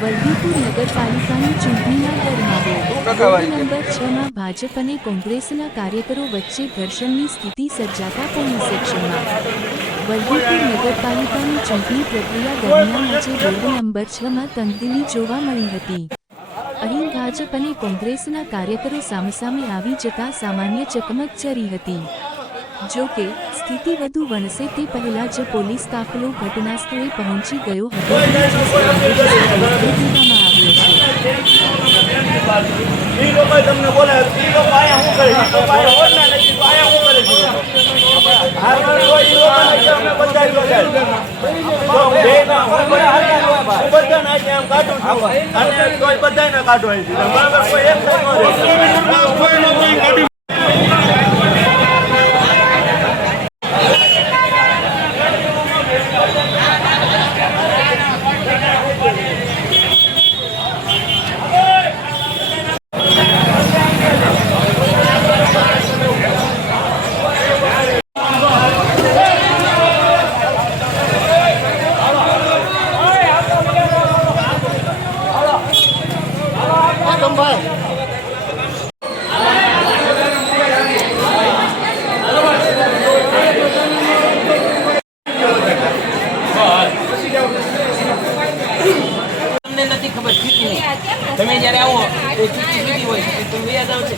વલ્લભીપુર નગરપાલિકાની ચૂંટણીના ગરમાવો ward number 6માં Bhajap અને કોંગ્રેસના કાર્યકરો વચ્ચે ઘર્ષણની સ્થિતિ સર્જાતા પોલીસ એક્શનમાં। વલ્લભીપુર નગરપાલિકાની ચૂંટણી પ્રક્રિયા દરમિયાન આજે વોર્ડ નંબર 6માં તંગદિલી જોવા મળી હતી। અહીં ભાજપ અને કોંગ્રેસના કાર્યકરો સામસામે આવી જતા સામાન્ય ચકમક ચરી હતી। જો કે સ્થિતિ વધુ વણસે તે પહેલા જ પોલીસ કાફલો ઘટનાસ્થળે પહોંચી ગયો હતો અને નથી ખબર ચીઠી તમે જ્યારે આવો ચીઠી લીધી હોય તો યાદ આવશે।